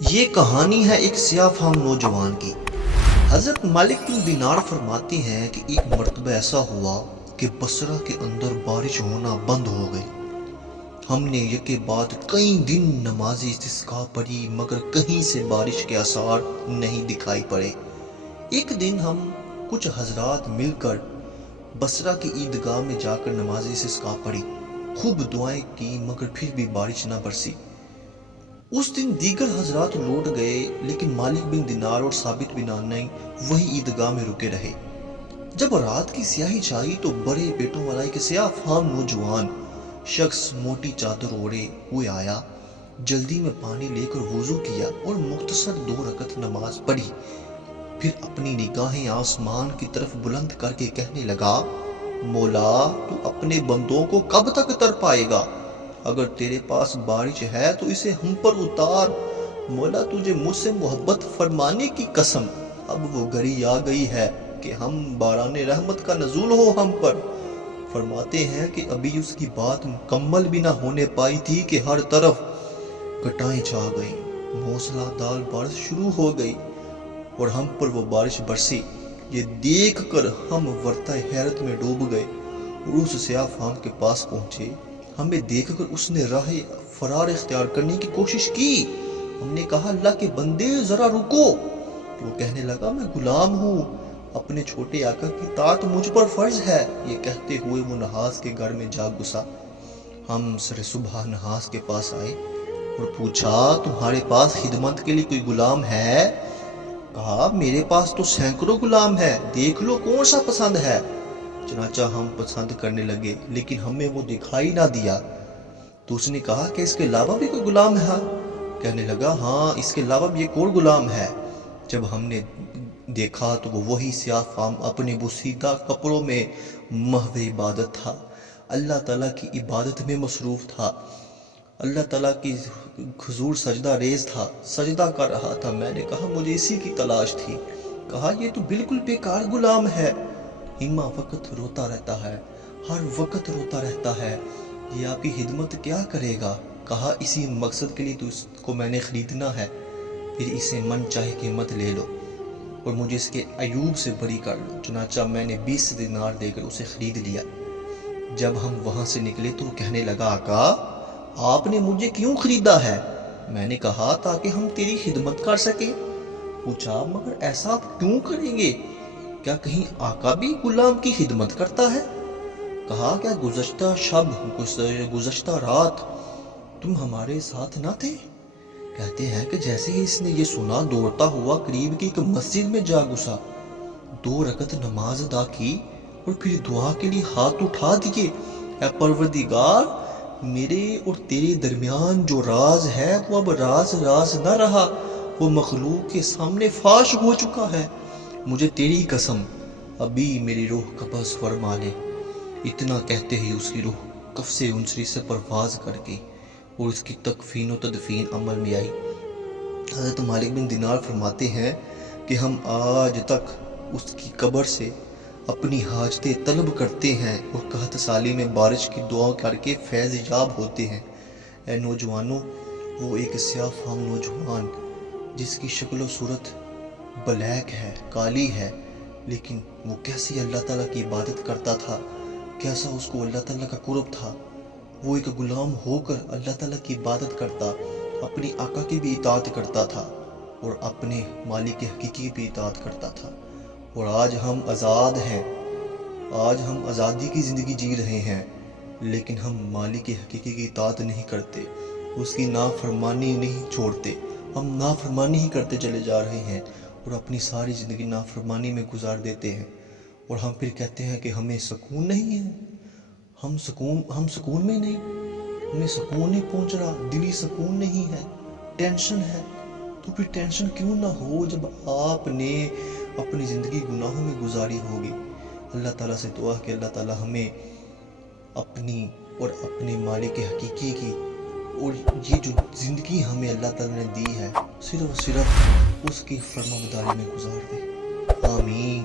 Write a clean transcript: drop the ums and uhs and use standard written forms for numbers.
یہ کہانی ہے ایک سیاہ فام نوجوان کی۔ حضرت مالک بن دینار فرماتے ہیں کہ ایک مرتبہ ایسا ہوا کہ بصرہ کے اندر بارش ہونا بند ہو گئی۔ ہم نے یکے بعد کئی دن نماز استسقاء پڑھی مگر کہیں سے بارش کے آثار نہیں دکھائی پڑے۔ ایک دن ہم کچھ حضرات مل کر بصرہ کی عیدگاہ میں جا کر نماز استسقاء پڑھی، خوب دعائیں کی مگر پھر بھی بارش نہ برسی۔ اس دن دیگر حضرات لوٹ گئے لیکن مالک بن دینار اور ثابت بن آنائی وہی عیدگاہ میں رکے رہے۔ جب رات کی سیاہی چھائی تو بڑے پیٹوں والا ایک سیاہ فام نوجوان شخص موٹی چادر اوڑھے ہوئے آیا، جلدی میں پانی لے کر وضو کیا اور مختصر 2 رکعت نماز پڑھی، پھر اپنی نگاہیں آسمان کی طرف بلند کر کے کہنے لگا، مولا تو اپنے بندوں کو کب تک تڑپائے گا؟ اگر تیرے پاس بارش ہے تو اسے ہم پر اتار، مولا تجھے مجھ سے محبت فرمانے کی قسم، اب وہ گھڑی آ گئی ہے کہ ہم باران رحمت کا نزول ہو ہم پر۔ فرماتے ہیں کہ ابھی اس کی بات مکمل بھی نہ ہونے پائی تھی کہ ہر طرف گٹائیں چھا گئیں، موسلا دار بارش شروع ہو گئی اور ہم پر وہ بارش برسی۔ یہ دیکھ کر ہم ورطہ حیرت میں ڈوب گئے اور اس سیاہ فام کے پاس پہنچے۔ ہمیں دیکھ کر اس نے راہ فرار اختیار کرنے کی کوشش کی۔ ہم نے کہا، اللہ کے بندے ذرا رکو۔ وہ کہنے لگا، میں غلام ہوں، اپنے چھوٹے آقا کی اطاعت مجھ پر فرض ہے۔ یہ کہتے ہوئے وہ نحاس کے گھر میں جا گھسا۔ ہم سر صبح نحاس کے پاس آئے اور پوچھا، تمہارے پاس خدمت کے لیے کوئی غلام ہے؟ کہا، میرے پاس تو سینکڑوں غلام ہے، دیکھ لو کون سا پسند ہے۔ چنانچہ ہم پسند کرنے لگے لیکن ہمیں وہ دکھائی نہ دیا۔ تو اس نے کہا کہ اس کے علاوہ بھی کوئی غلام ہے؟ کہنے لگا، ہاں اس کے علاوہ بھی ایک اور غلام ہے۔ جب ہم نے دیکھا تو وہ وہی سیاہ فام اپنے بوسیدہ کپڑوں میں محو عبادت تھا، اللہ تعالیٰ کی عبادت میں مصروف تھا، اللہ تعالیٰ کی حضور سجدہ ریز تھا، سجدہ کر رہا تھا۔ میں نے کہا، مجھے اسی کی تلاش تھی۔ کہا، یہ تو بالکل بیکار غلام ہے، ہما وقت روتا رہتا ہے، ہر وقت روتا رہتا ہے، یہ آپ کی خدمت کیا کرے گا؟ کہا، اسی مقصد کے لیے تو اس کو میں نے خریدنا ہے، پھر اسے من چاہے قیمت لے لو اور مجھے اس کے عیوب سے بری کر لو۔ چنانچہ میں نے 20 دینار دے کر اسے خرید لیا۔ جب ہم وہاں سے نکلے تو وہ کہنے لگا، آقا آپ نے مجھے کیوں خریدا ہے؟ میں نے کہا، تاکہ ہم تیری خدمت کر سکیں۔ پوچھا، مگر ایسا آپ کیوں کریں گے؟ کیا کہیں آقا بھی غلام کی خدمت کرتا ہے؟ کہا، کیا گزشتہ شب گزشتہ رات تم ہمارے ساتھ نہ تھے؟ کہتے ہیں کہ جیسے ہی اس نے یہ سنا دوڑتا ہوا قریب کی ایک مسجد میں جا گھسا، 2 رکعت نماز ادا کی اور پھر دعا کے لیے ہاتھ اٹھا دیے، اے پروردگار میرے اور تیرے درمیان جو راز ہے وہ اب راز نہ رہا، وہ مخلوق کے سامنے فاش ہو چکا ہے، مجھے تیری قسم ابھی میری روح قبض فرما لے۔ اتنا کہتے ہی اس کی روح قفس عنصری سے پرواز کر گئی اور اس کی تکفین و تدفین عمل میں آئی۔ حضرت مالک بن دینار فرماتے ہیں کہ ہم آج تک اس کی قبر سے اپنی حاجتیں طلب کرتے ہیں اور قحط سالی میں بارش کی دعا کر کے فیض یاب ہوتے ہیں۔ اے نوجوانوں، وہ ایک سیاہ فام نوجوان جس کی شکل و صورت بلیک ہے، کالی ہے، لیکن وہ کیسی اللہ تعالیٰ کی عبادت کرتا تھا، کیسا اس کو اللہ تعالیٰ کا قرب تھا۔ وہ ایک غلام ہو کر اللہ تعالیٰ کی عبادت کرتا، اپنی آقا کی بھی اطاعت کرتا تھا اور اپنے مالک حقیقی کی بھی اطاعت کرتا تھا۔ اور آج ہم آزاد ہیں، آج ہم آزادی کی زندگی جی رہے ہیں، لیکن ہم مالک حقیقی کی اطاعت نہیں کرتے، اس کی نافرمانی نہیں چھوڑتے، ہم نافرمانی ہی کرتے چلے جا رہے ہیں اور اپنی ساری زندگی نافرمانی میں گزار دیتے ہیں۔ اور ہم پھر کہتے ہیں کہ ہمیں سکون نہیں ہے، ہم سکون میں نہیں، ہمیں سکون نہیں پہنچ رہا، دلی سکون نہیں ہے، ٹینشن ہے۔ تو پھر ٹینشن کیوں نہ ہو جب آپ نے اپنی زندگی گناہوں میں گزاری ہوگی۔ اللہ تعالیٰ سے دعا کہ اللہ تعالیٰ ہمیں اپنی اور اپنے مالک حقیقی کی اور یہ جو زندگی ہمیں اللہ تعالیٰ نے دی ہے صرف اس کی فرما برداری میں گزار دے۔ آمین۔